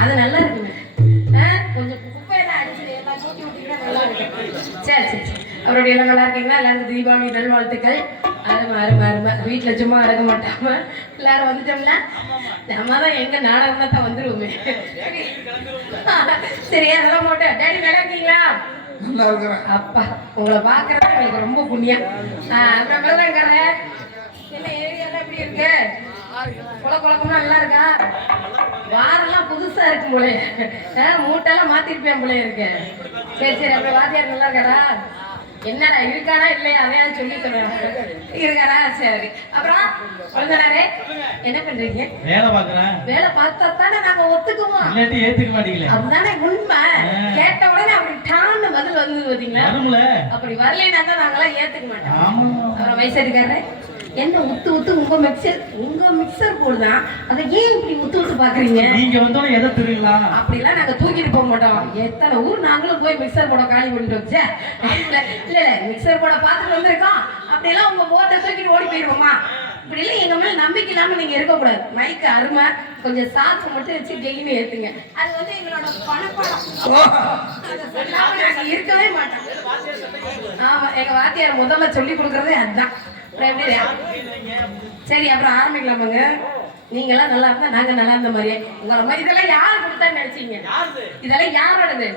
அது நல்லா இருக்குங்க. கொஞ்சம் குப்பையெல்லாம் அடிச்சு எல்லாம் கூட்டி விட்டீங்கன்னா நல்லா இருக்கும். சரி சரி சரி. அவருடைய எல்லாம் நல்லா இருக்கீங்களா? எல்லாருக்கும் தீபாவளி நல்வாழ்த்துக்கள். அருமை அருமை அருமை. வீட்டில் சும்மா அடங்க மாட்டாம எல்லாரும் வந்துட்டோம்ல. நம்ம தான் எங்க நாடகம்னா தான் வந்துருவோமே. சரி அதெல்லாம் போட்டேன். டேடி நல்லா இருக்கீங்களா? அப்பா உங்களை பார்க்கறதா எனக்கு ரொம்ப புண்ணியம். அப்புறம் மேலங்கிறேன் என்ன ஏரியாலாம் எப்படி இருக்கு? குழப்பமா நல்லா இருக்கா? வாரெல்லாம் புதுசா இருக்கும் போல. மூட்டெல்லாம் மாத்திருப்பேன் போல இருக்கு. சரி சரி. அப்புறம் வாத்தியார் நல்லா இருக்காரா? என்னடா இருக்காரா இல்லையா அதையாவது சொல்லி சொல்றேன். இருக்காரா? சரி. அப்புறம் குழந்தைனாரே என்ன பண்றீங்க? வேலை பாக்குறேன். வேலை பார்த்தா தானே நாங்க ஒத்துக்குவோம். இல்லாட்டி ஏத்துக்க மாட்டீங்களே. அதுதானே உண்மை. கேட்ட உடனே அப்படி டான்னு பதில் வந்து பாத்தீங்களா? அப்படி வரலைன்னா தான் நாங்களாம் ஏத்துக்க மாட்டோம். அப்புறம் வயசாயிருக்காரு என்ன உத்து உத்து உங்க மிக்சர் போடுதான். அதை ஏன் இப்படி உத்து உத்து பாக்குறீங்க? நீங்க வந்தோட எதை தெரியுங்களா? அப்படிலாம் நாங்க தூக்கிட்டு போக மாட்டோம். எத்தனை ஊர் நாங்களும் போய் மிக்சர் போட காலி பண்ணிட்டு வச்ச. இல்ல மிக்சர் போட பார்த்துட்டு வந்திருக்கோம். அப்படியெல்லாம் உங்க போட்டை தூக்கிட்டு ஓடி போயிருவோமா? இப்படி எல்லாம் எங்க மேல நம்பிக்கை இல்லாம நீங்க இருக்கக்கூடாது. மைக்கு அருமை கொஞ்சம் சாத்து மட்டும் வச்சு கெயின்னு ஏத்துங்க. அது வந்து எங்களோட பணப்படம். இருக்கவே மாட்டோம். ஆமா எங்க வாத்தியார் முதல்ல சொல்லி கொடுக்கறதே அதுதான். சரி அப்புறம் ஆரம்பிக்கலாமாங்க? நீங்க எல்லாம் நல்லா இருந்தா நாங்க நல்லா இருந்த மாதிரியே. உங்களை மாதிரி இதெல்லாம் யாரு கொடுத்தான்னு நினைச்சீங்க? இதெல்லாம் யாரோடது?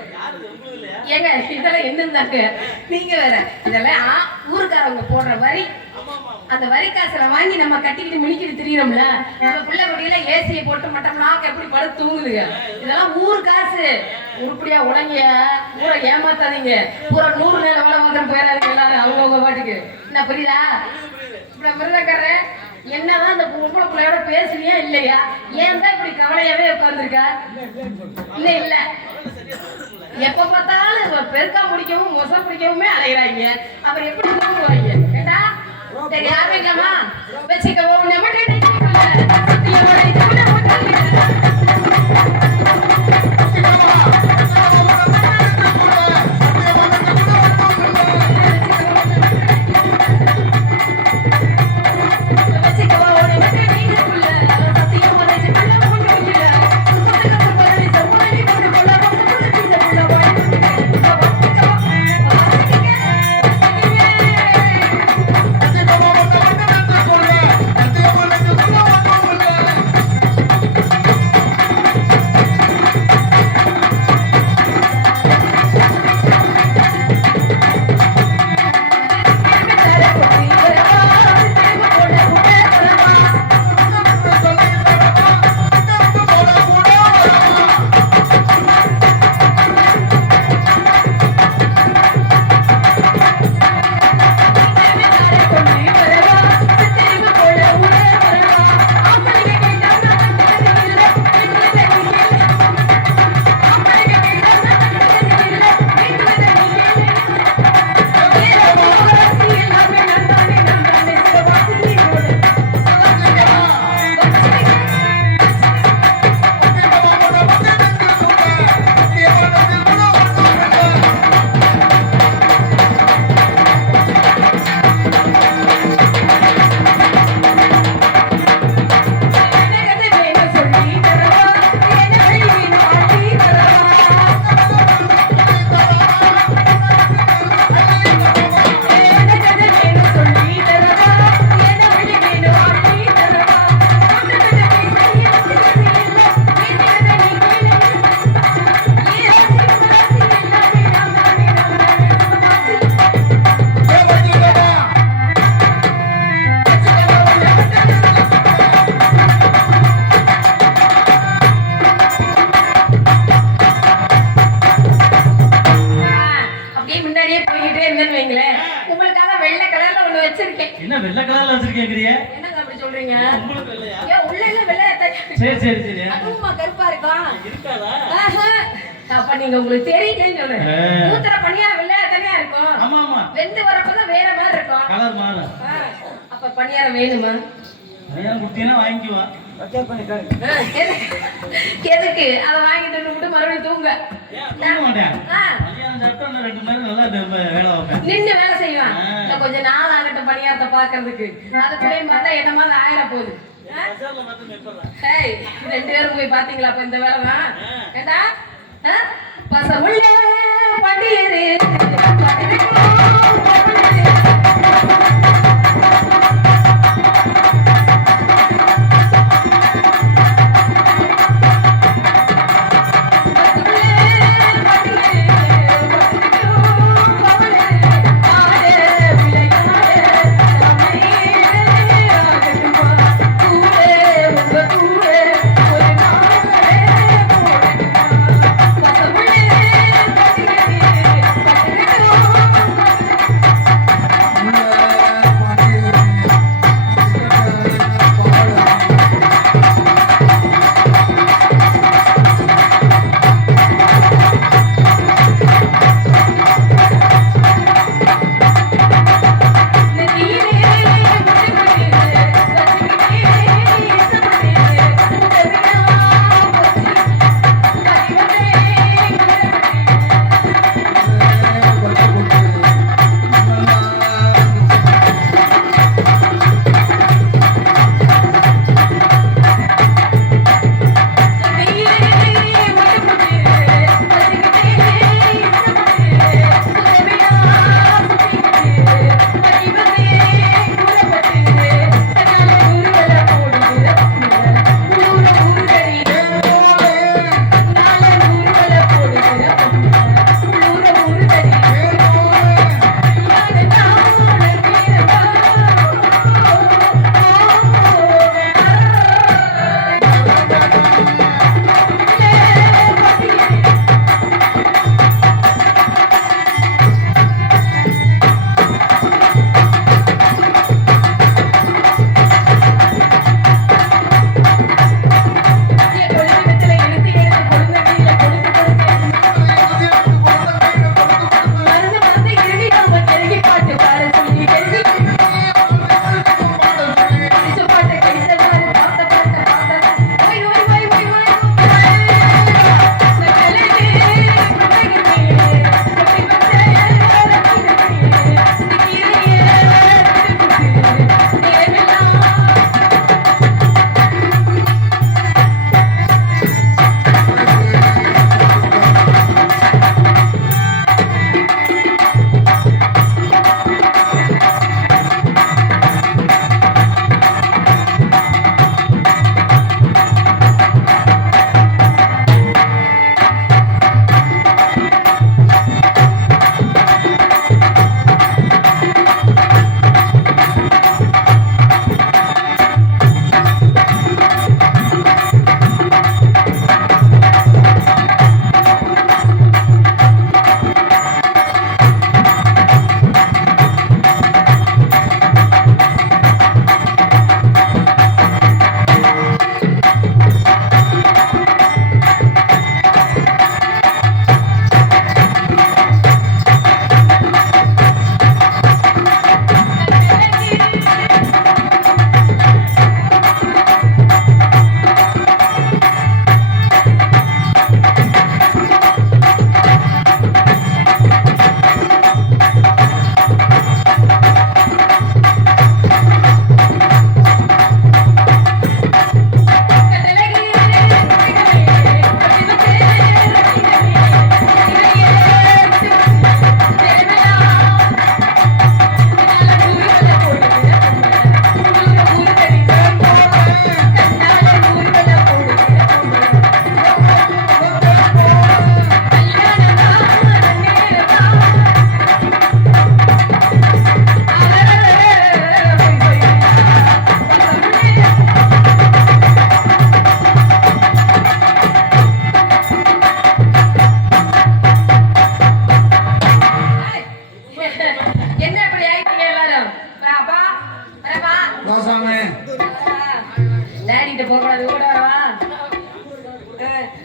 ஏங்க இதெல்லாம் என்னந்தாங்க நீங்க வேற. இதெல்லாம் ஊருக்காரவங்க போடுற வரி. அந்த வரி காசுல வாங்கி நம்ம கட்டிக்கிட்டு மினிக்கிட்டு திரியறோம்ல. நம்ம பிள்ளை குட்டியில ஏசியை போட்டு மட்டம்னா எப்படி படுத்து தூங்குதுங்க. இதெல்லாம் ஊர் காசு. உருப்படியா உடங்கிய ஊரை ஏமாத்தாதீங்க. பூரா 100 நேரம் வேலை மாத்திரம் போயிடாதீங்க எல்லாரும் அவங்கவுங்க பாட்டுக்கு. என்ன புரியுதா? மிருதக்கார என்னதான் அந்த பொம்பளை பிள்ளையோட பேசுறியா இல்லையா? ஏன் தான் இப்படி கவலையாவே உட்கார்ந்துருக்கா? இல்ல எப்ப பார்த்தாலும் பெருக்கா முடிக்கவும் மொசை பிடிக்கவுமே அலைகிறாங்க. அப்புறம் எப்படி தூங்குவாங்க? கேட்டா சரி ஆரம்பிக்கலாமா? வச்சுக்கவோ அப்ப நீங்க உங்களுக்கு தெரியுதுன்னு சொல்றேன். ஊத்துற பணியார வெள்ளையா தனியா இருக்கும். ஆமா ஆமா. வெந்து வரப்பதான் வேற மாதிரி இருக்கும். கலர் மாறும். அப்ப பணியாரம் வேணுமா? பணியாரம் குட்டினா வாங்கிக்குவா. எதுக்கு? அத வாங்கிட்டு விட்டு மறுபடியும் தூங்க. தூங்க மாட்டேன். பணியாரம் சாப்பிட்டா நம்ம வேலை வைப்பேன். நின்னு வேலை செய்வான். இன்னும் கொஞ்ச நாள் ஆகட்டும் பணியாரத்தை பாக்குறதுக்கு. அதுக்குள்ளேயும் பார்த்தா என்ன மாதிரி ஆயிர போகுது. ஏய், 2 பேரும் போய் பாத்தீங்களா அப்ப இந்த வேலை தான்? ஏண்டா? பசமுள்ள பண்டியரே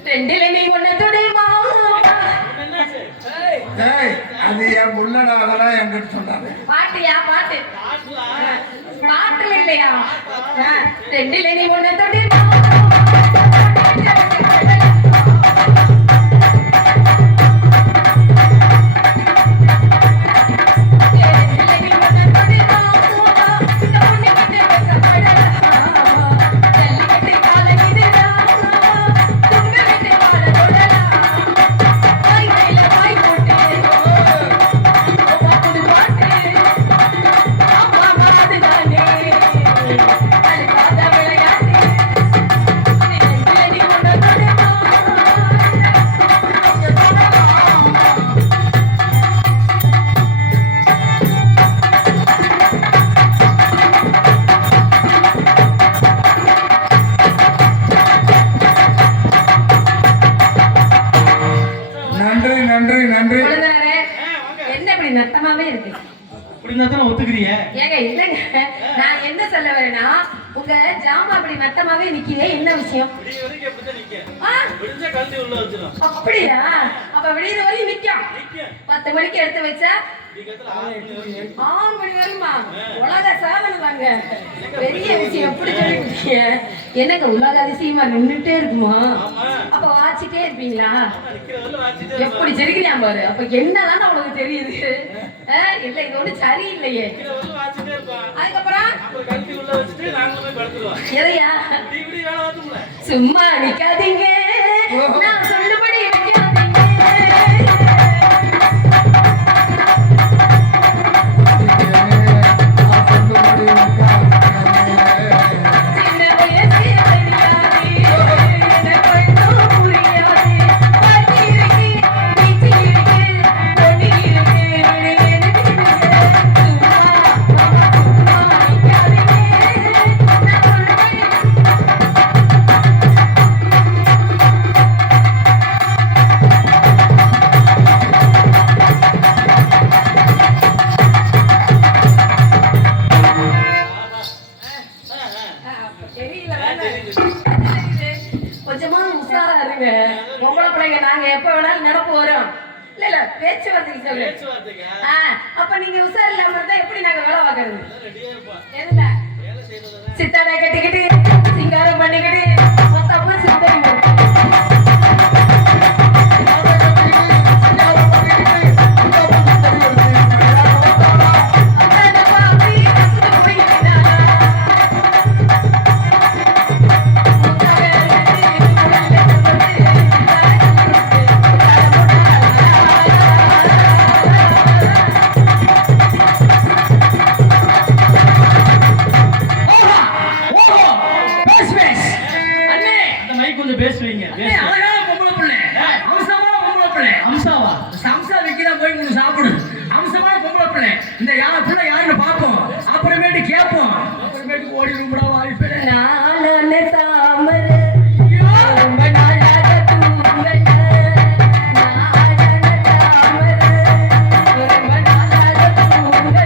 ரெண்டில நீ ஒண்ணு துடைமா. ஏய் அது என் முள்ளடா அதெல்லாம் என்கிட்ட சொன்னாரு. பாட்டியா பாட்டு பாட்டுல இல்லையா? ரெண்டில நீ ஒண்ணு துடைமா. கொழுந்தனாரே, என்ன இப்படி நட்டமாவே இருக்கு? அப்படின்னா தானே ஒத்துக்கிறிய? ஏங்க இல்லைங்க, நான் என்ன சொல்ல வரேன்னா உங்க ஜாமா அப்படி நட்டமாவே நிக்கிதே, என்ன விஷயம்? ஆ? அப்படியா? அப்ப விடியற வரையும் நிக்கும். 10 மணிக்கு எடுத்து வச்சா 6 மணி வரையுமா? உலக சாதனை தாங்க, பெரிய விஷயம். எப்படி சொல்லிட்டீங்க? என்னங்க உலக அதிசயமா நின்றுட்டே இருக்குமா? அப்ப வாச்சிட்டே இருப்பீங்களா? எப்படி சிரிக்கிறியா பாரு. அப்ப என்னதான் உங்களுக்கு தெரியுது? இல்ல இது ஒண்ணு சரியில்லையே. அதுக்கப்புறம் எதையா? சும்மா நிக்காதீங்க, நான் சொல்லுபடி கொஞ்சமா உஷாரா இருங்க. பொம்பளை பிள்ளைங்க நாங்க எப்ப வேணாலும் நடப்பு வரோம். இல்ல பேச்சுவார்த்தைக்கு சொல்லு. அப்ப நீங்க உஷார் இல்லாம இருந்தா எப்படி நாங்க வேலை பார்க்கறது? சித்தாடை கட்டிக்கிட்டு சிங்காரம் பண்ணிக்கிட்டு மொத்தமா சித்தரி பேசுவீங்க. அழகான பொம்பளை பிள்ளை, அம்சமான பொம்பளை பிள்ளை. அம்சாவா? சம்சா வைக்கிறா, போய் முன்னு சாப்பிடு. அம்சமான பொம்பளை பிள்ளை. இந்த பிள்ளை யாருன்னு பார்ப்போம், அப்புறமேட்டு கேட்போம், அப்புறமேட்டு ஓடி ரூபா வாய்ப்பு. நானே தாமரை ரொம்ப நாளாக தூங்கல. நானே தாமரை ரொம்ப நாளாக தூங்கல.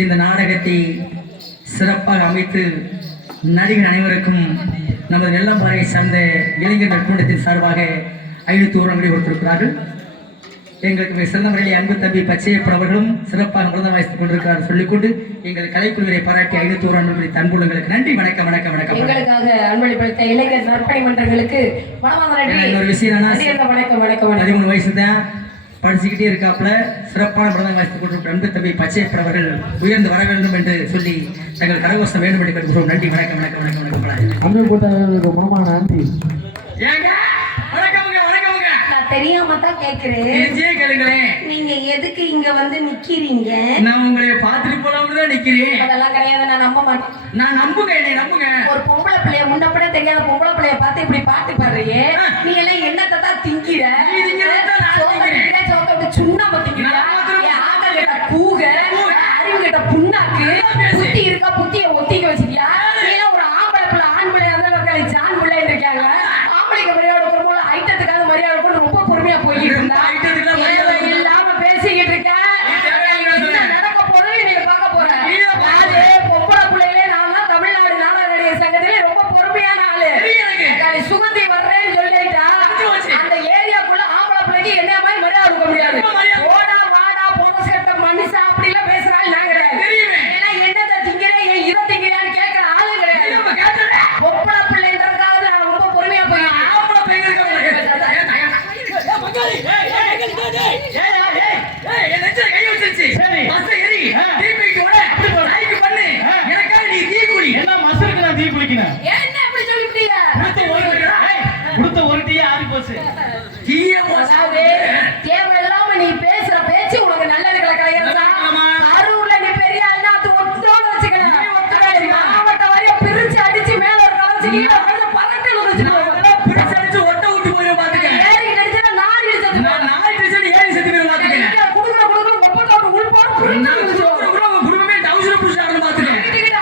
இந்த நாடகத்தை சிறப்பாக அமைத்து நடிகர் அனைவருக்கும் நமது வெள்ளம்பாறையை சார்ந்த இளைஞர்கள் கூட்டத்தின் சார்பாக 500 அன்பளி கொடுத்திருக்கிறார்கள். எங்களுக்கு மிக சிறந்த முறையில் அன்பு தம்பி பச்சையப்பன் அவர்களும் சிறப்பான விரதம் வாசித்துக் கொண்டிருக்கிறார் சொல்லிக்கொண்டு எங்கள் கலைக்குழுவினை பாராட்டி 500 அன்பளி அன்புள்ளங்களுக்கு நன்றி. வணக்கம் வணக்கம் வணக்கம். எங்களுக்காக அன்பளிப்பளித்த இளைஞர் நற்பணி மன்றங்களுக்கு இன்னொரு விஷயம் வணக்கம் வணக்கம் 13 வயசு தான் படிச்சுக்கிட்டே இருக்காப்புல சிறப்பான விரதம் வாசித்துக் கொண்டிருக்கிற அன்பு தம்பி பச்சையப்பன் அவர்கள் உயர்ந்து வர வேண்டும் என்று சொல்லி தங்கள் கரகோஷம் வேண்டும் என்று கேட்டுக்கிறோம். நன்றி வணக்கம் வணக்கம் வணக்கம் வணக்கம். அன்பு போட்ட மாமா நன்றி. ஏங்க வணக்கம்ங்க வணக்கம்ங்க. நான் தெரியாம தான் கேக்குறேன். தெரிஞ்சே கேளுங்களேன். நீங்க எதுக்கு இங்க வந்து நிக்கிறீங்க? நான் உங்களை பார்த்துட்டு போலாம்னு தான் நிக்கிறேன். அதெல்லாம் கிடையாது, நான் நம்ப மாட்டேன். நான் நம்புங்க, என்னை நம்புங்க. ஒரு பொம்பளை பிள்ளைய முன்னப்பட தெரியாத பொம்பளை பிள்ளைய பார்த்து இப்படி பாட்டு பாடுறியே, நீ எல்லாம் என்னத்தை தான் திங்கிற? நீ திங்கிறத நான் திங்கிறேன். சோக்க சுண்ணாம்பு திங்கிறியா? என் ஆட்டல் கிட்ட பூக, அறிவு கிட்ட புண்ணாக்கு, புத்தி இருக்கா புத்திய ஒத்திக்க வச்சிருக்கியா? நீ எல்லாம் ஒரு ஆம்பளை பிள்ளை, ஆண் பிள்ளையா இருந்தாலும் கழிச்சு ஆண் பிள்ளைன்னு இருக்காங்க. ஆம்பளைக்கு மரியாதை கொடுக்கும்போது ஐட்டத்துக்காக மரியாதை கொடுத்து ரொம்ப பொறுமையா போய்கிட்டு இருந்தா இல்லாம பேசிக்கிட்டு இருக்க. என்ன நடக்க போறது நீங்க பார்க்க போற. யாரு பொம்பளை பிள்ளைகளே நான் தான் தமிழ்நாடு நாடக நடிகர் சங்கத்திலே ரொம்ப பொறுமையான ஆளு. சுகந்தி வர்றேன்னு சொல்லிட்டா அந்த ஏரியாக்குள்ள ஆம்பளை பிள்ளைக்கு என்ன மாதிரி மரியாதை கொடுக்க முடியாது. ஓடா வாடா போனஸ் கட்ட மனுஷா அப்படி எல்லாம் பேசுறாள் நான் கிடையாது. ஏன்னா என்னத்தை திங்கிறேன் என் இதை திங்கிறான்னு கேட்கிற ஆளு கிடையாது. பொம்பளை பிள்ளைன்றதுக்காக நான் ரொம்ப பொறுமையா போய் என்ன இப்படி சொல்லிட்டீங்க? தேவையில்லாம நீ பேசுற பேச்சு உனக்கு நல்லதுகளை கிடைக்கிறதா? அரூர்ல நீ பெரிய ஆளுனா அது ஒட்டோட வச்சுக்கணும். மாவட்ட வரைய பிரிச்சு அடிச்சு மேல ஒரு கலச்சு கீழே வந்து பரட்டு வச்சுக்கணும். பிரிச்சு அடிச்சு ஒட்ட விட்டு போயிடும் பாத்துக்க. ஏறி கடிச்சா நாரி செத்து நான் நாய் டிசைன் ஏறி செத்து போயிடும் பாத்துக்க. குடுக்குற ஒப்பந்தோட உள்பாடு நான் குடும்பமே டவுசர் புடிச்சு ஆடணும் பாத்துக்க.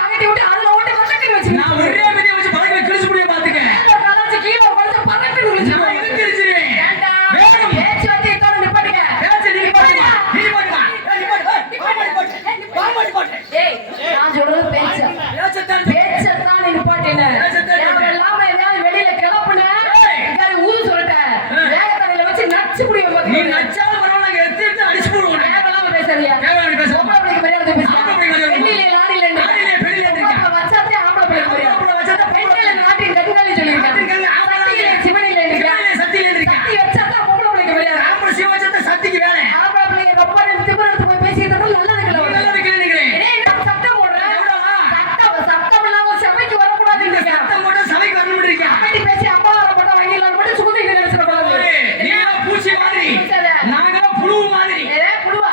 அகட்டி விட்டு அதுல ஓட்டி பரட்டு வச்சுக்கணும். நான் ஒரே மீதி வச்சு பழக்க கிழிச்சு முடிய பாத்துக்க. கலச்சு கீழே வந்து பரட்டு வச்சுக்கணும். நான் எந்திரிச்சிருவேன். பேச்சு வந்து இதோட நிப்பாட்டுங்க. பேச்சு நீ பாட்டுமா. நீ பாட்டுமா. ஏய் நான் சொல்றது பேச்சு. பேச்சத்தான் நிப்பாட்டின. தேவையில்லாம எதையாவது வெளியில கிளப்புன இதாரி ஊரு சொல்லிட்டேன். வேகத்தடையில வச்சு நச்சு புடிய நீ நச்சாலும் பரவாயில்ல எடுத்து அடிச்சு போடுவோம். தேவையில்லாம பேசாதீங்க. பொம்பளை பிள்ளைக்கு மரியாதை பேசுங்க. பெண்ணிலே நாடில வச்சாத்தே ஆம்பளை பிள்ளைக்கு மரியாதை. பெண்ணிலே நாட்டின் கண்காணி சொல்லியிருக்காங்க. சக்தியிலே சிவனிலே இருக்காங்க. சக்தி வச்சாத்தான் பொம்பளை பிள்ளைக்கு மரியாதை. ஆம்பளை சிவச்சத்தை சத்திக்கு வேலை. ஆம்பளை பிள்ளைங்க ரொம்ப திமிரத்து போய் பேசிட்டு நல்லது கிளம்புது. நல்லது கேளுங்களேன். சட்டம் போடுறேன். சட்டம் இல்லாம சபைக்கு வரக்கூடாது. சத்தம் போட்டு சபைக்கு வரணும் இருக்கேன். அப்படி பேசி அம்மா வரப்பட்ட வங்கியில மட்டும் சுகுதி நினைச்சிடக்கூடாது. நீங்க பூச்சி மாதிரி நாங்க புழு மாதிரி. புழுவா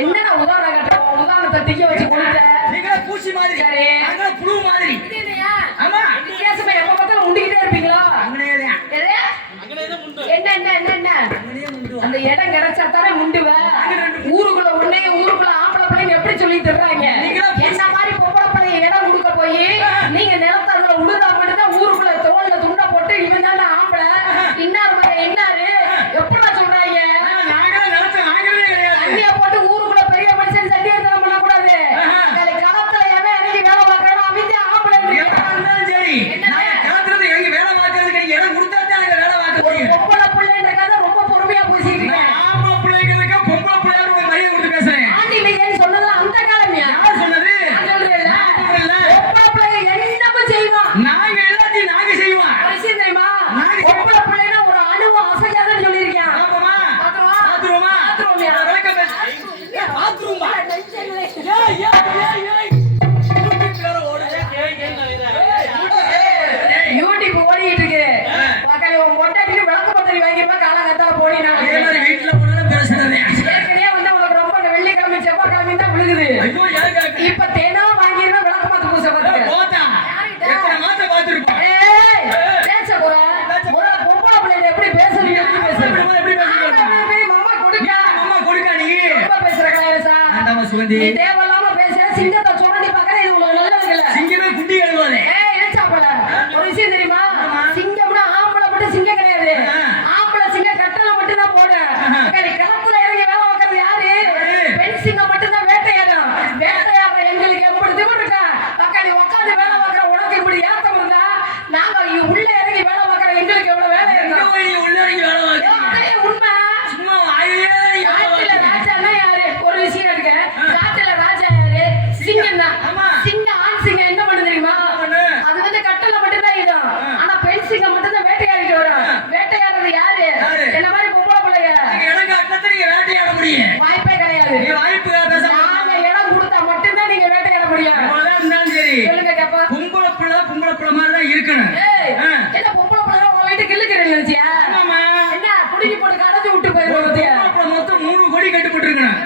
என்னடா உதாரணம் கட்டுறோம்? உதாரணத்தை திக்க வச்சு கொடுத்த நீங்க பூச்சி மாதிரி சரி. நாங்க புழு மாதிரி. ஆமா வித்தியாசமா எப்ப பார்த்தாலும் உண்டிக்கிட்டே இருப்பீங்களா? அங்கனேதான் என்ன என்ன என்ன என்ன அந்த இடம் கிடைச்சா தானே முண்டுவ. ஊருக்குள்ள உடனே ஊருக்குள்ள ஆம்பளை பிள்ளைங்க எப்படி சொல்லி தர்றாங்க? என்ன மாதிரி பொம்பளை பிள்ளைங்க இடம் கொடுக்க போய் நீங்க நிலத்தை அதுல உழுதா மட்டும்தான் ஊருக்குள்ள தோல்ல துண்டை போட்டு இவன் தானே ஆம்பளை இன்னார் மாதிரி இன்னாரு எப்படா சொல்றாங்க? நாங்களே நிலத்தை வாங்கவே கிடையாது. தண்ணிய போட்டு ஊருக்குள்ள பெரிய மனுஷன் சண்டி எடுத்து பண்ணக்கூடாது. களத்துல எவன் இறங்கி வேலை பார்க்கணும் அமைஞ்சு ஆம்பளை எப்ப இருந்தாலும் சரி நான் களத்துல இறங்கி வேலை பார்க்கறதுக்கு இடம் கொடுத்தாதான் அங்க வேலை பார்க்க ஒரு முடியும். பொம்பளை பிள்ளைன்ற கதை ரொம்ப பொறுமையா பேசிட்டு இருக்கேன். ஆம்பளை பிள்ளைங்களுக்கு பொம்பளை பிள்ளையோட மரியாதை கொடுத்து பேசுறேன். ஆண்டி இல்லைன்னு சொன்னது அந்த காலமியா? யார் சொன்னது? நான் சொல்றேன்ல. நான் சொல்றேன்ல. பொம்பளை பிள்ளைங்க என்னமா செய்வான்? நாங்க எல்லாத்தையும் நாங்க செய்வோம். ஒரு விஷயம் தெரியுமா? நாங்க பொம்பளை பிள்ளைன்னா ஒரு அணுவும் அசையாதுன்னு சொல்லியிருக்கேன். பாப்போமா? பாத்துருவா? பாத்துருவோமா? பாத்துருவோமியா? விளக்கம் பேசு. பாத்துருவோமா? நெஞ்சங்களே. யூடியூப் ஓடிட்டு இருக்கு. மக்களே உன் பொண்டாட்டிக்கு விளக்கு பத்திரி வாங்கிருப்பா காலங்கத்தால போடினா. அதே மாதிரி வீட்டுல போனாலும் பிரச்சனை. ஏற்கனவே வந்து உனக்கு ரொம்ப வெள்ளிக்கிழமை செவ்வாய்க்கிழமை தான் விழுகுது. ஐயோ ஏங்க இப்ப தினம் வாங்கிருந்தா விளக்கு பத்து பூசை பார்த்துக்க. போட்டா எத்தனை மாசம் பார்த்திருப்பான். ஏய், பேச போற. முதல்ல பொம்பளை பிள்ளைங்க எப்படி பேசுறீங்க? எப்படி பேசுறீங்க? எப்படி பேசுறீங்க? ஆம்பளை பிள்ளைங்க மம்மா கொடுக்க. அம்மா கொடுக்கா நீ. ரொம்ப பேசுற கலாயரசா. ஆண்டாமா சுகந்தி. நீ தேவையில்லாம பேசுற. சிங்கத்தை சுரண்டி பார்க்கற இது உங்களுக்கு நல்லது இல்ல. சிங்கமே குட்டி எழுவாதே. ஏய், இழுச்சாப்பல. ஒரு விஷயம் தெரியுமா? சிங்கம்னா ஆம்பளை மட்டும் சிங்கம் கிடையாது. ஆம்பளை சிங்கம் கட்டளை மட்டும் தான் போடு. களத்துல இறங்கி வேலை பார்க்கறது யாரு? பெண் சிங்கம் மட்டும் தான் வேட்டையாடும். வேட்டையாடுற எங்களுக்கு எப்படி திமிரு இருக்கா? பக்காடி உட்காந்து வேலை பார்க்கற உனக்கு இப்படி ஏத்தம் இருந்தா நாங்க உள்ள இறங்கி வேலை பார்க்கற எங்களுக்கு எவ்வளவு வேலை எங்க இருக்கும்? போய் நீ உள்ள இறங்கி வேலை போட்டிருக்கணும்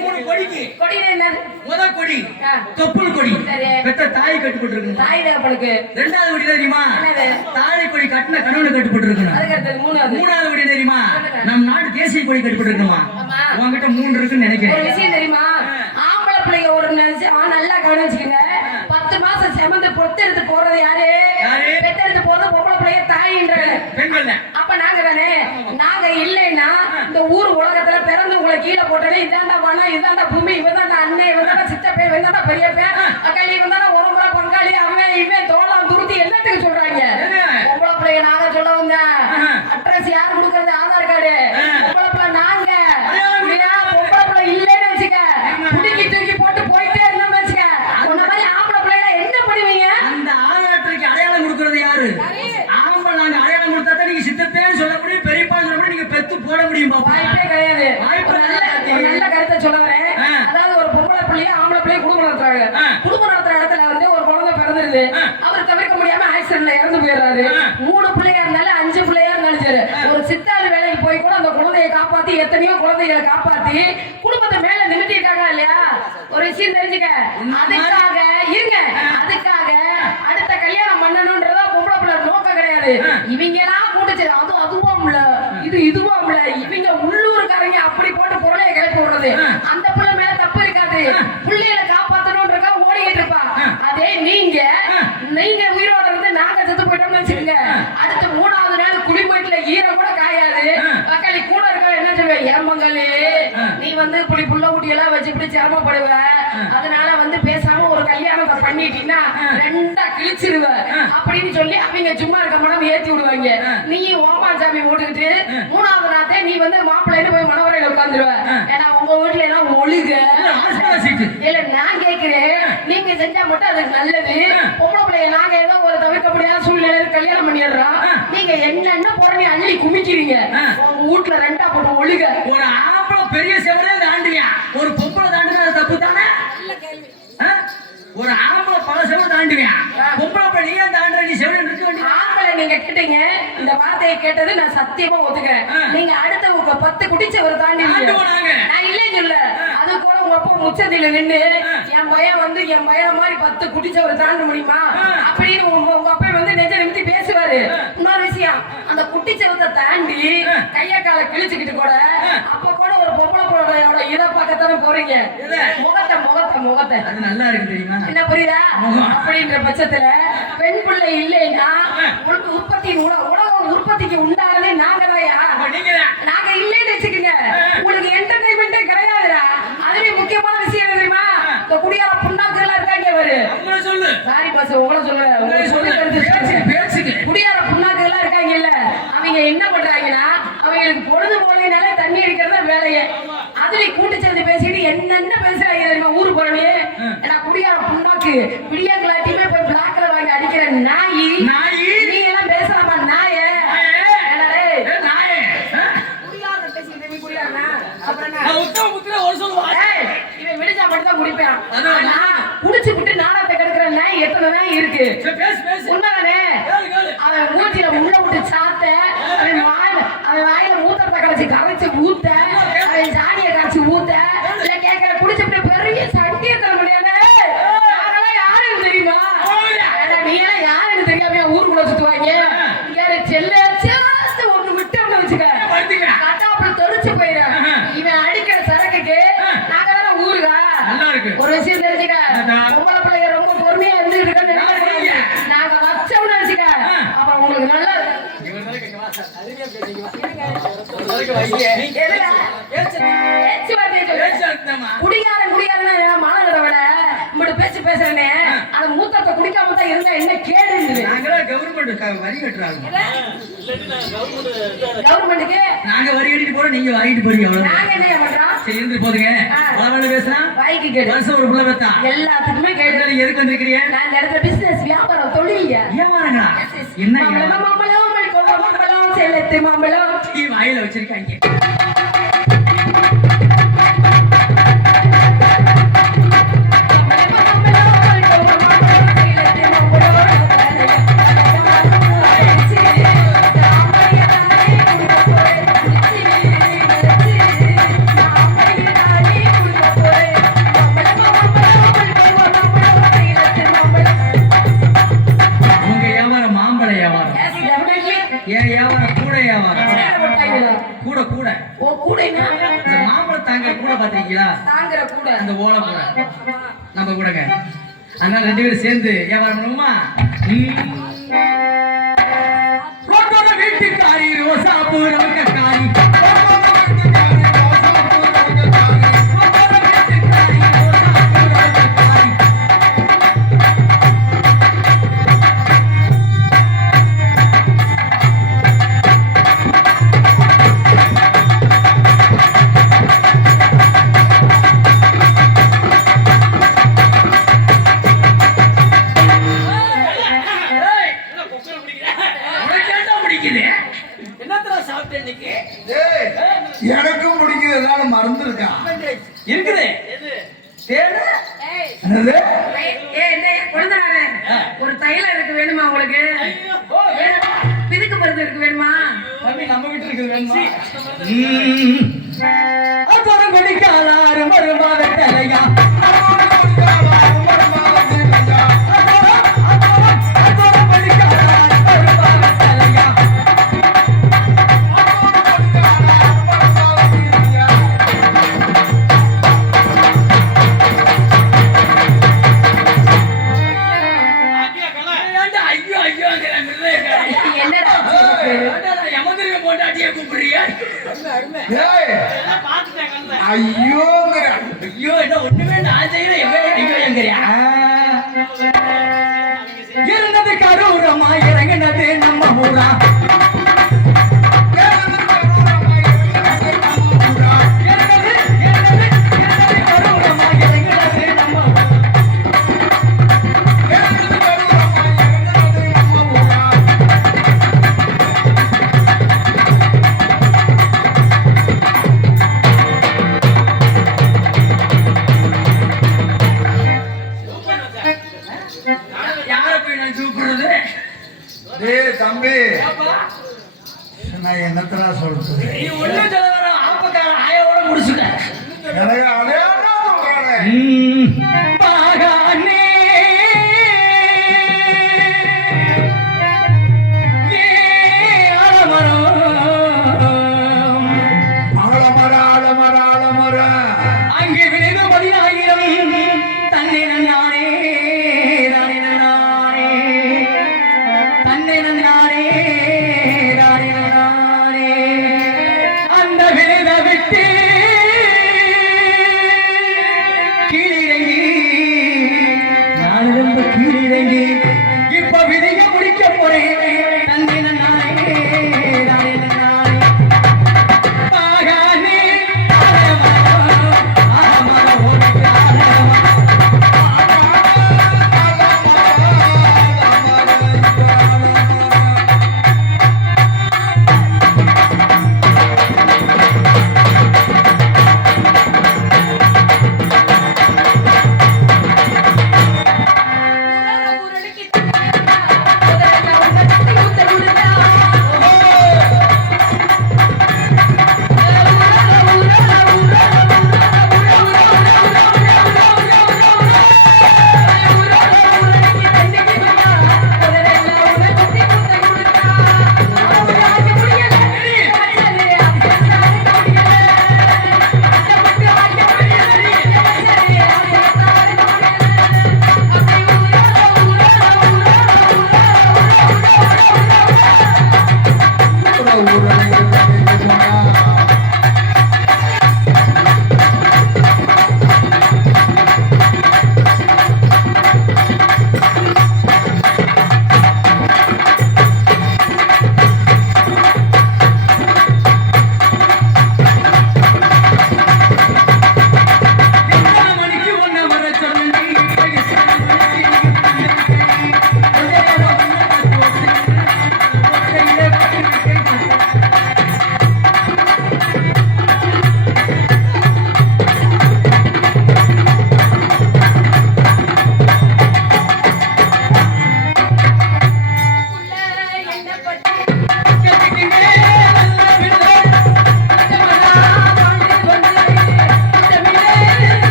3 கொடிக்கு கொடினா என்னது? முத கொடி ஆ. தொப்புள் கொடி சரி. பெத்த தாய் கட்டி போட்டிருக்கணும். தாய் தகப்பனுக்கு. ரெண்டாவது கொடி தெரியுமா? என்னது? தாய் கொடி கட்டின கணவனை கட்டி போட்டிருக்கணும். அதுக்கு அடுத்தது மூணாவது. மூணாவது கொடி தெரியுமா? நம் நாடு தேசிய கொடி கட்டி போட்டிருக்கணுமா? ஆமா. உங்ககிட்ட 3 இருக்குன்னு ஒரு நினைக்கிறேன். விஷயம் தெரியுமா? ஆம்பளை பிள்ளைங்க ஒரு நினைச்சு நல்லா கவனிச்சுக்கங்க. 10 மாசம் செமந்து பொத்தெடுத்து போறது யாரு? யாரு? பெத்தெடுத்து போறது பொம்பளை பிள்ளைங்க தாயின்றாங்க. பெண்கள் தான். அப்ப நாங்க தானே. நாங்க இல்லைன்னா இந்த ஊர் உலகத்துல பிறந்து உங்களை கீழே போட்டனே இதாண்டா வனம், இதாண்டா பூமி, இவதாண்டா அண்ணன், இவதாண்டா சித்தப்பே, இவதாண்டா பெரியப்பே, அக்கா இவதாண்டா உரமுறை பங்காளி, அவன் இவன் தோளாம் துருத்தி எல்லாத்துக்கும் சொல்றாங்க. பொம்பளை பிள்ளைங்க நாங்க சொல்ல வந்த அட்ரஸ் யாரு கொடுக்கறது? ஆதார் கார்டு. பொம்பளை பிள்ளை நாங்க. பொம்பளை பிள்ளை இல்லைன்னு வச்சுக்க, குடிக்கி தூக்கி போட்டு போயிட்டே இருந்தோம் வச்சுக்க, உன்ன மாதிரி ஆம்பளை பிள்ளைங்க என்ன பண்ணுவீங்க? அந்த ஆதாரத்துக்கு அடையாளம் கொடுக்கறது யாரு? ஆம்பளை நாங்க அடையாளம் கொடுத்தா தான் நீங்க சித்தப்பேன்னு சொல்ல முடியும், பெரியப்பான்னு சொல்ல முடியும், நீங்க பெத்து போட முடியும். பாப்பா வாய்ப்பே கிடையாது. வாய்ப்பு ஒரு நல்ல கருத்தை சொல்ல வரேன். அதாவது ஒரு பொம்பளை பிள்ளைய ஆம்பளை பிள்ளைய குடும்பம் நடத்துறாங்க. குடும்பம் நடத்துற இடத்துல வந்து ஒரு குழந்தை பிறந்துருது. அவர் தவிர்க்க முடியாம ஆக்சிடென்ட்ல இறந்து போயிடுறாரு. 3 பிள்ளையா இருந்தாலும் 5 பிள்ளையா இருந்தாலும் சரி, ஒரு சித்தாள் வேலைக்கு போய் கூட அந்த குழந்தையை காப்பாத்தி எத்தனையோ குழந்தைகளை காப்பாத்தி குடும்பத்தை மேல நிமித்திருக்காங்க இல்லையா? ஒரு விஷயம் தெரிஞ்சுக்க. அதுக்காக இருங்க, அதுக்காக அடுத்த கல்யாணம் பண்ணணும்ன்றதா பொம்பளை பிள்ளை நோக்கம் கிடையாது. இவங்க எல்லாம் கூட்டுச்சு அதுவும் இல்ல இதுவும் இல்ல, இவங்க உள்ளூர்காரங்க அப்படி போட்டு பொருளையை கிளப்பி விடுறது. அந்த பிள்ளை மேல தப்பு இருக்காது. பிள்ளைகளை காப்பாத்தணும்ன்றக்கா ஓடிக்கிட்டு இருப்பா. அதே நீங்க உயிரோட இருந்து நாங்க செத்து போயிட்டோம்னு வச்சுக்கோங்க, அடுத்த 3வது நாள் குளிமேட்டுல ஈரம் கூட காயாது. பக்காளி கூட இருக்க என்ன சொல்லுவேன்? ஏன் பங்காளி நீ வந்து இப்படி புள்ள குட்டியெல்லாம் வச்சுட்டு சிரமப்படுவ, அதனால வந்து பேசாம ஒரு கல்யாணத்தை பண்ணிட்டீங்கன்னா 2ஆ கிழிச்சிருவ அப்படின்னு சொல்லி அவங்க சும்மா இருக்க மனம் ஏத்தி விடுவாங்க. நீ ஓமா சாமி ஓட்டுக்கிட்டு 3வது நாத்தே நீ வந்து மாப்பிள்ளைன்னு போய் மனவரையில உட்காந்துருவ. ஏன்னா உங்க வீட்டுல எல்லாம் ஒழுக இல்ல. நான் கேட்கிறேன், நீங்க செஞ்சா மட்டும் அதுக்கு நல்லது. பொம்பளை பிள்ளைய நாங்க ஏதோ ஒரு தவிர்க்க முடியாத சூழ்நிலையில கல்யாணம் பண்ணிடுறோம். நீங்க என்னென்ன போறீங்க அள்ளி குமிக்கிறீங்க. உங்க வீட்டுல 2ஆ போட்டு ஒழுக. ஒரு ஆம்பளை பெரிய செவரே தாண்டியா, ஒரு பொம்பளை தாண்டினா தப்பு தானே? ஒரு ஆம்பளை பல செவரு தாண்டுவியா, பொம்பளை நீ ஏன் தாண்ட? நீ செவரு இருக்க வேண்டிய ஆம்பளை நீங்க கேட்டீங்க. இந்த வார்த்தையை கேட்டது நான் சத்தியமா ஒத்துக்கிறேன். நீங்க அடுத்தவங்க 10 குடிச்சவர் தாண்டி நான் இல்லைன்னு சொல்ல. அது கூட உங்க அப்பா முச்சந்தில நின்று என் பையன் வந்து என் பையன் மாதிரி 10 குடிச்சவர் தாண்ட முடியுமா அப்படின்னு உங்க அப்பா வந்து நெஞ்ச நிமித்தி பேசுவாரு. இன்னொரு விஷயம், அந்த குட்டிச்சவத்தை தாண்டி கைய காலை கிழிச்சுக்கிட்டு கூட அப்ப கூட ஒரு பொம்பளை பொருளையோட இதை பக்கத்தானே போறீங்க. முகத்தை அது நல்லா இருக்கு தெரியுமா? என்ன புரியுதா? அப்படின்ற பட்சத்துல பெண் பிள்ளை இல்லைன்னா உலக உற்பத்திக்கு உண்டானதே நாங்கதாயா. நாங்க இல்லைன்னு வச்சுக்கோங்க, உங்களுக்கு என்டர்டைன்மெண்டே கிடையாதுடா. அதுவே முக்கியமான விஷயம் என்ன தெரியுமா? இந்த குடியார புண்ணாக்கு எல்லாம் இருக்காங்க பாரு. சாரி பாஸ், உங்களை சொல்ல குடியார புண்ணாக்கு எல்லாம் இருக்காங்க இல்ல, அவங்க என்ன பண்றாங்கன்னா அவங்களுக்கு பொழுது போலைனாலே தண்ணி அடிக்கிறதா வேலையே. அதுல கூட்டு சேர்ந்து பேசிட்டு என்னென்ன பேசுறாங்க தெரியுமா? ஊருக்கு போறவே ஏன்னா குடியார புண்ணாக்கு விடியாங்களாட்டியுமே போய் பிளாக்ல வாங்கி அடிக்கிற நாய். நீ எல்லாம் பேசலாமா? நாய இவன் விடிஞ்சா மட்டும் தான் குடிப்பான். குடிச்சு விட்டு நாடகத்தை கெடுக்கிற நாய் எத்தனை நாய் இருக்கு? உண்மைதானே? அவன் மூச்சில உள்ள விட்டு சாத்த, அவன் வாயில மூத்தத்தை கரைச்சு ஊத்த, அவன் சாணியை கரைச்சு ஊத்த, இல்ல கேட்கற குடிச்சுட்டு பெரிய சட்டியை தர முடியாது. நாங்கெல்லாம் யாருன்னு தெரியுமா? நீ எல்லாம் யாருன்னு தெரியாம ஊருக்குள்ள சுத்துவாங்க. செல்ல சேர்த்து ஒண்ணு விட்டோம்னு வச்சுக்க, கட்டாப்புல தொலைச்சு போயிடும். இவன் அடிக்கிற சரக்குக்கு நாங்க தானே ஊருகா. ஒரு விஷயம் தெரிஞ்சுக்க, பொம்பளை பிள்ளைங்க ரொம்ப பொறுமையா இருந்துகிட்டு நாங்க வச்சோம்னு வச்சுக்க, அப்ப உங்களுக்கு நல்லா குடிகாரன் மாணவரை விட இப்படி பேச்சு பேசுறேனே, அந்த மூத்தத்தை குடிக்காம தான் இருந்தா என்ன கேடு? கவர்மெண்ட்டுக்கு நாங்க வரி கட்டிட்டு போறோம், நீங்க வாங்கிட்டு போறீங்க. நாங்க என்ன பண்றோம்? சரி இருந்து போதுங்க. பேசுறேன் வாய்க்கு கேடு. வருஷம் ஒரு புள்ள பெத்தா எல்லாத்துக்குமே கேடு. நீங்க எதுக்கு வந்திருக்கிறீங்க? நான் இந்த இடத்துல பிசினஸ் வியாபாரம் தொழில். வியாபாரங்களா? என்ன மாம்பழம் செல்லத்து மாம்பழம் வாயில வச்சிருக்காங்க. கூடைனா இந்த மாம்பழம் தாங்க கூட பாத்திருக்கீங்களா? தாங்குற கூடை. அந்த ஓலை கூட நம்ம கூடங்க. அதனால 2 பேரும் சேர்ந்து வியாபாரம் பண்ணுவோமா? வீட்டுக்காரி ரோசா பூரம் கக்காரி ஏய், எனக்கும் பிடிக்கிறதுனால மறந்துருக்கான். இருக்குது. தேடு. ஏய், என்னது? இந்த குழந்தைனாரே, ஒரு தைலம் இருக்கு வேணுமா உங்களுக்கு? பிதுக்கு மருந்து இருக்கு வேணுமா? தம்பி, நம்ம வீட்டு இருக்குது வேணுமா? அப்புறம் குடிக்காதாரு மருமாத தலையா என்னடா ஏய், ஐயோங்கிறான். ஐயோ என்ன ஒண்ணுமே நான் செய்யல இருந்தது கரூரமா இறங்கினது நம்ம ஊரா கரூரமா இறங்கினது நம்ம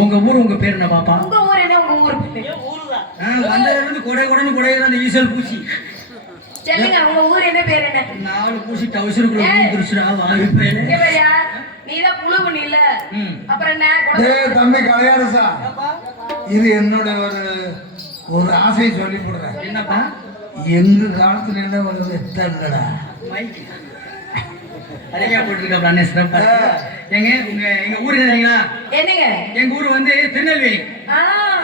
உங்க ஊர் உங்க பேர் என்ன பாப்பா? உங்க ஊர் என்ன? உங்க ஊர் பேரு? வந்ததுல இருந்து கொடை அந்த ஈசல் பூசி சொல்லுங்க, உங்க ஊர் என்ன பேர் என்ன? 4 பூசி டவுசருக்குள்ள வந்துருச்சுடா வாய் பேரு. இங்க பாரியா, நீதான் புழு பண்ணி இல்ல. அப்புறம் என்ன? டேய் தம்பி கலையாரசா, இது என்னோட ஒரு ஆசையை சொல்லி போடுறேன். என்னப்பா? எங்க காலத்துல என்ன ஒரு வெத்தங்கடா மைக் அழகா போட்டுருக்காப்ல அண்ணே சிறப்பா. எங்க எங்க ஊர் என்னங்களா? என்னங்க? எங்க ஊர் வந்து திருநெல்வேலி.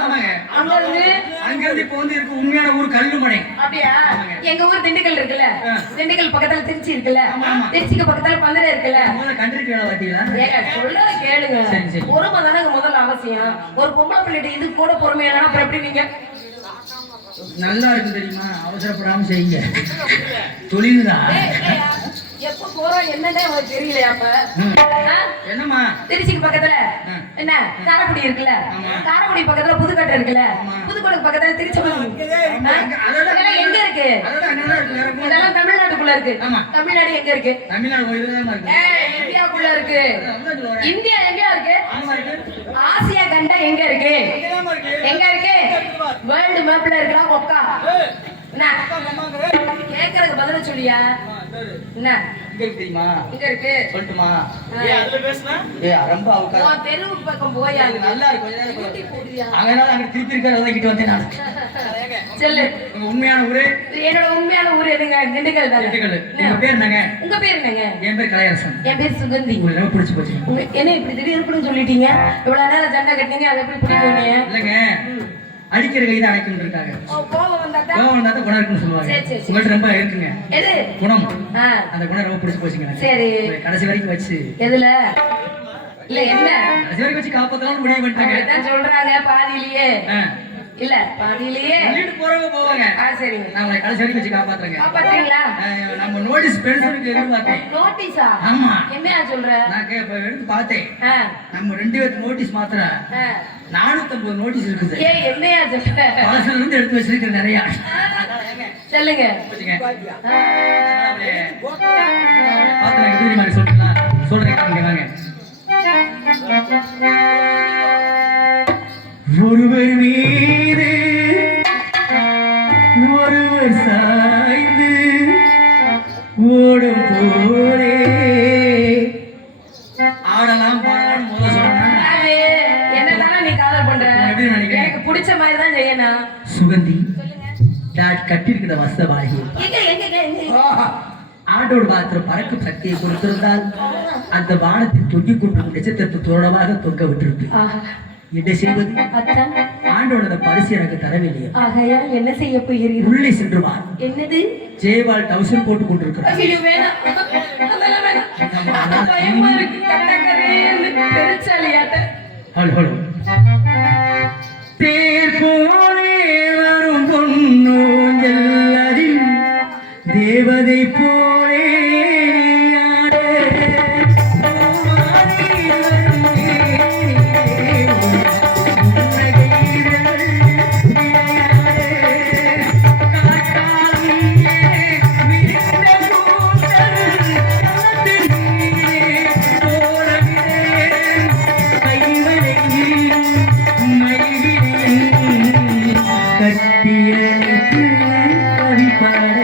ஆமாங்க. அங்க இருந்து இப்ப வந்து இருக்கு உண்மையான ஊர் கல்லுமனை. அப்படியா? எங்க ஊர் திண்டுக்கல் இருக்குல்ல, திண்டுக்கல் பக்கத்துல திருச்சி இருக்குல்ல, ஆமா. திருச்சிக்கு பக்கத்துல மதுரை இருக்குல்ல. முதல்ல கண்டிருக்க வேலை பாத்தீங்களா? ஏங்க சொல்றத கேளுங்க. சரி, சரி. பொறுமை தானே முதல்ல அவசியம். ஒரு பொம்பளை பிள்ளைகிட்ட இது கூட பொறுமையா இல்லைன்னா அப்புறம் எப்படி நீங்க? நல்லா இருக்கு தெரியுமா? அவசரப்படாம செய்யுங்க. தொழில்தான். எப்ப போறோம் என்னன்னே உங்களுக்கு தெரியலையா? அப்ப என்னம்மா? திருச்சிக்கு பக்கத்துல என்ன காரைக்குடி இருக்குல்ல, ஆமா. காரைக்குடி பக்கத்துல புதுக்கோட்டை இருக்குல்ல, ஆமா. புதுக்கோட்டை பக்கத்துல திருச்சி இதெல்லாம் எங்க இருக்கு? அதெல்லாம் அங்கதான் இருக்கு. வேற போய் இதெல்லாம் தமிழ்நாட்டுக்குள்ள இருக்கு. ஆமா. தமிழ்நாடு எங்க இருக்கு? தமிழ்நாடு இதுதான் இருக்கு. இந்தியாவுக்குள்ள இருக்கு. அதுதான் சொல்றேன். இந்தியா எங்க இருக்கு? ஆமா இருக்கு. ஆசியா கண்டம் எங்க இருக்கு? இங்கதான் இருக்கு. எங்க இருக்கு? வேர்ல்டு மேப்ல இருக்கா ஒக்கா? என்ன கேக்குறதுக்கு பதில சொல்லியா? என்ன இங்க இருக்கு தெரியுமா? இங்க இருக்கு சொல்லட்டுமா? அதுல பேசுனா ரொம்ப அவுக்கா உன் தெருவுக்கு பக்கம் போயா? நல்லா இருக்கு. கொஞ்ச நேரம் ஊட்டி போறியா? அதனால அங்க திருப்பி இருக்கிறத கிட்ட வந்தேன் நான். சொல்லு. உங்க உண்மையான ஊரு? என்னோட உண்மையான ஊர் எதுங்க? திண்டுக்கல் தானே. திண்டுக்கல். உங்க பேர் என்னங்க? உங்க பேர் என்னங்க? என் பேர் கலையரசன். என் பேர் சுகந்தி. உங்களுக்கு ரொம்ப பிடிச்சு போச்சு. என்ன இப்படி திடீர்னு சொல்லிட்டீங்க? இவ்வளவு நேரம் சண்டை கட்டினீங்க, அதை எப்படி பிடிக்கும் நீங்க? இல்லைங்க, அடிக்கிற கை தான் அடைக்கணும் இருக்காங்க. கோபம் வந்தாட்டா? கோவம் வந்தா தான் குணம் இருக்குன்னு சொல்லுவாங்க. சரி, சரி, சரி. உங்கள்ட்ட ரொம்ப இருக்குங்க எது? குணம். ஆ, அந்த குணம் ரொம்ப பிடிச்சு போச்சுங்க எனக்கு. சரி. உங்களை கடைசி வரைக்கும் வச்சு எதுல? இல்ல என்ன கடைசி வரைக்கும் வச்சு காப்பாத்தலாம்னு முடிவு பண்ணிட்டாங்க. அப்படிதான் சொல்றாங்க பாதியிலேயே. இல்ல பாதியிலேயே. சொல்லிட்டு போறவங்க போவாங்க. சரிங்க. நான் உங்களை கடைசி வரைக்கும் வச்சு காப்பாத்துறேங்க. பாத்தீங்களா? நம்ம நோட்டீஸ் பென்ஷனுக்கு எதிர்பார்த்தேன். நோட்டீஸா? ஆமா. என்னையா சொல்ற? நான் இப்ப எடுத்து பார்த்தேன். ஆ, நம்ம 2 பேருக்கு நோட்டீஸ் மாத்திர ஆ. 450 நோட்டீஸ் இருக்குது. ஏய் என்னையா சொல்ற? பழசுல இருந்து எடுத்து வச்சிருக்க நிறைய. சொல்லுங்க. வச்சுங்க. ஆ. பாத்திரம் எப்படி மாதிரி சொல்றீங்களா? சொல்றேன் இங்க வாங்க. ஒருவர் மீது ஒருவர் சாய்ந்து ஓடும் போரே ஆடலாம் பாடலாம் முதல்ல சொல்றேன். அது என்னதானே நீ காதல் பண்ற? எப்படி நினைக்கிறீங்க? எனக்கு பிடிச்ச மாதிரி தான் செய்யணும். சுகந்தி சொல்லுங்க. டாட் கட்டியிருக்கிற வசவாகி எங்க எங்க எங்க? ஆண்டோட பாத்திரம் பறக்கும் சக்தியை கொடுத்திருந்தால் அந்த வானத்தில் தொங்கிக் கொண்டு நட்சத்திரத்தை தோழமாக தொங்க விட்டிருப்பேன். ஆஹா. என்ன செய்வது? அத்தான். ஆண்டோட அந்த பரிசு எனக்கு தரவில்லையே. ஆகையால் என்ன செய்ய போகிறீர்கள்? உள்ளே சென்று வா. என்னது? ஜெயவால் டவுசர் போட்டு கொண்டிருக்கிறார். ஐயோ, வேணாம். அதெல்லாம் வேணாம். பயமா இருக்கு. கட்டக்கரேன்னு பெருச்சாலியாட்ட. Hello hello. தேர் போலே வரும் பொன்னூஞ்சல் அதில் தேவதை போலே ஆட கட்டியணைத்து கவிப்பாட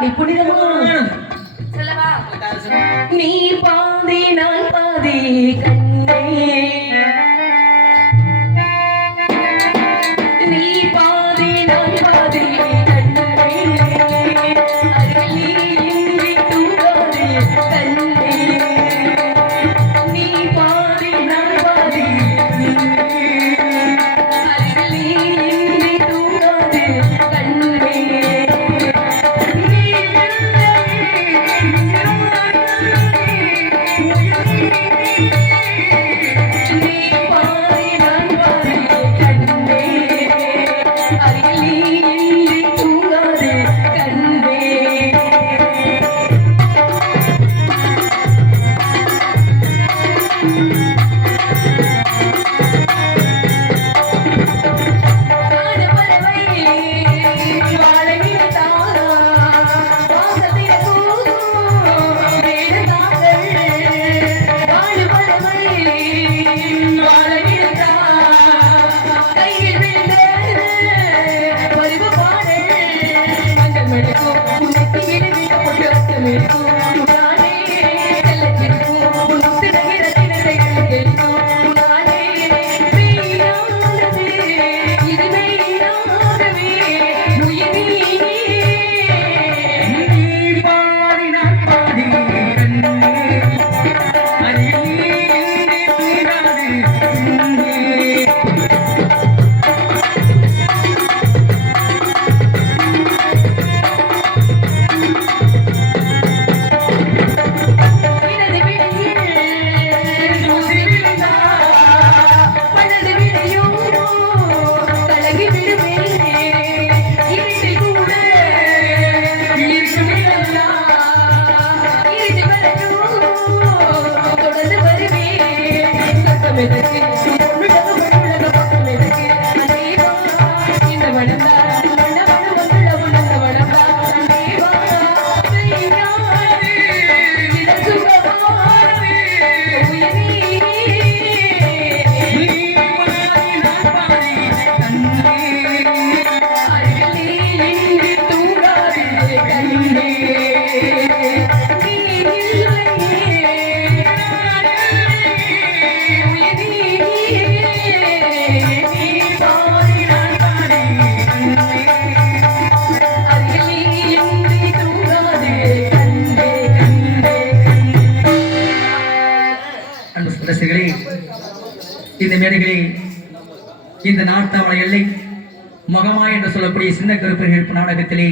பாண்டி புனிதமான சொல்லவா? நீ பாதி நான் பாதி கண்ணே, நீ பாதி நான் பாதி கண்ணே, அருகில் நீ இன்றி தூங்காதே கண்ணே, நீ பாதி நான் பாதி அருகில் நீ இன்றி தூங்காதே கண்ணே. இந்த மேடைகளில் இந்த நாட்டாவள எல்லை மகமா என்று சொல்லக்கூடிய சின்ன கருப்பர்கள் நாடகத்திலே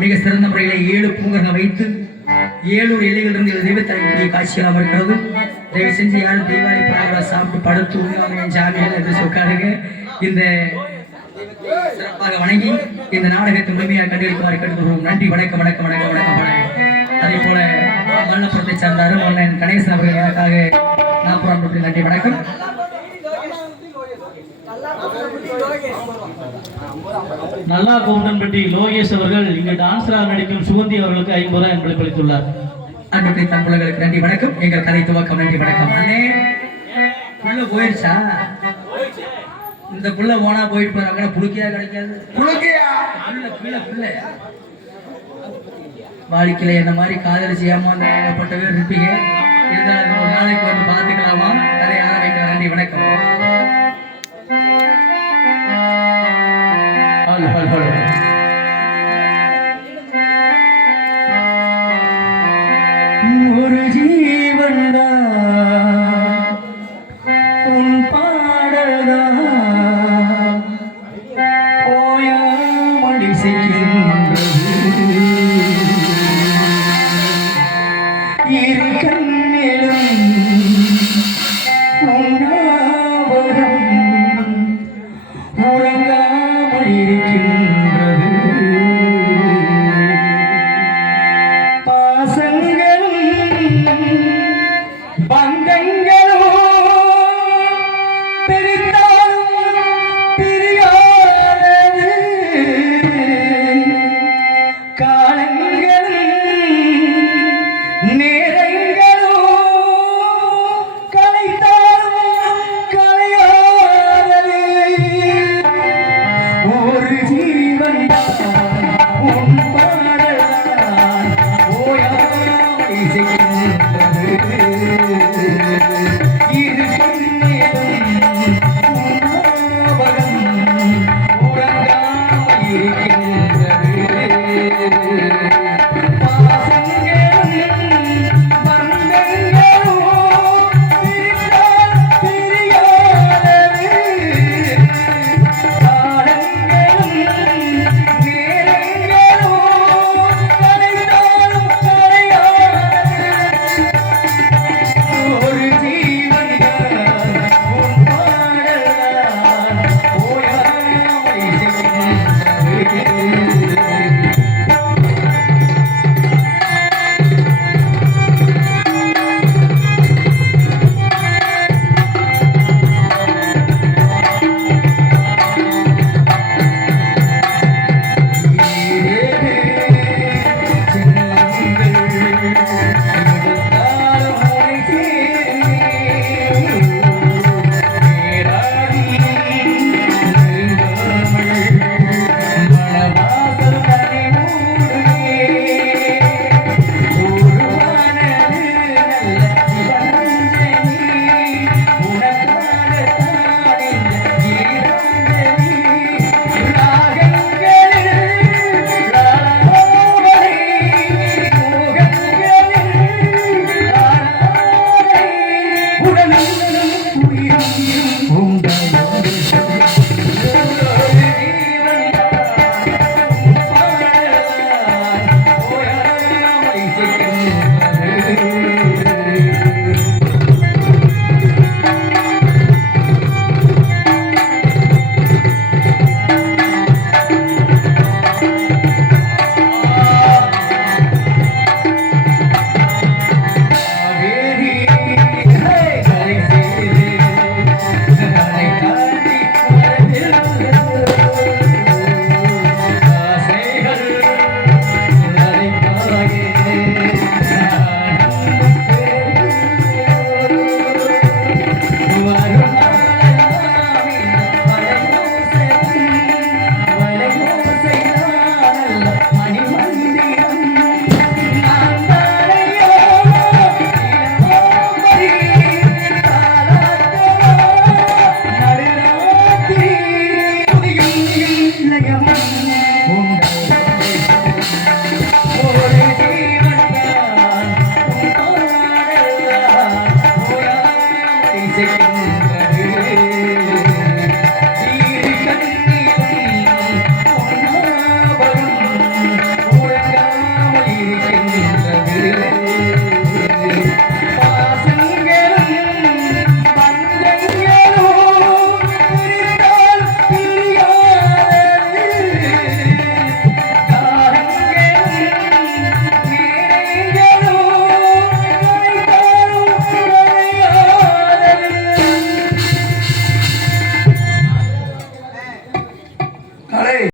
மிக சிறந்த முறையிலே 7 பூங்கர்கள் வைத்து 7 எல்லைகளிலிருந்து தெய்வத்தரக்கூடிய காட்சியாக இருக்கிறது. தயவு செஞ்சு யாரும் தீபாவளி பழங்களை சாப்பிட்டு படுத்து உண்மையான ஜாமியில் என்று சொக்காருங்க. இந்த சிறப்பாக வணங்கி இந்த நாடகத்தை முழுமையாக கண்டிருக்குமாறு கேட்டுக்கொள்வோம். நன்றி. வணக்கம் வணக்கம் வணக்கம் வணக்கம் வணக்கம். அதே போல மல்லபுரத்தை சார்ந்தாரும் அண்ணன் கணேசன் அவர்கள் எனக்காக 40 ரூபாய் நன்றி வணக்கம். நல்லா கோமனன்பட்டி லோகேஷ் அவர்கள் இங்கு டான்ஸராக நடிக்கும் சுகந்தி அவர்களுக்கு 50 ரூபாய் அன்பளிப்பளித்துள்ளார். அன்புடைய தன்புலங்களுக்கு நன்றி வணக்கம். எங்கள் கதை துவக்கம் நன்றி வணக்கம். அண்ணே புள்ள போயிடுச்சா? இந்த புள்ள போனா போயிட்டு போறாங்க. புழுக்கையா கிடைக்காது. புழுக்கையா? புள்ள புள்ள வாழ்க்கையில என்ன மாதிரி காதலிச்சு ஏமாந்தப்பட்ட பேர் இருப்பீங்க. இருந்தாலும் ஒரு நாளைக்கு வந்து பார்த்துக்கலாமா? கதை ஆரம்பிக்கிற. நன்றி வணக்கம். ஹலோ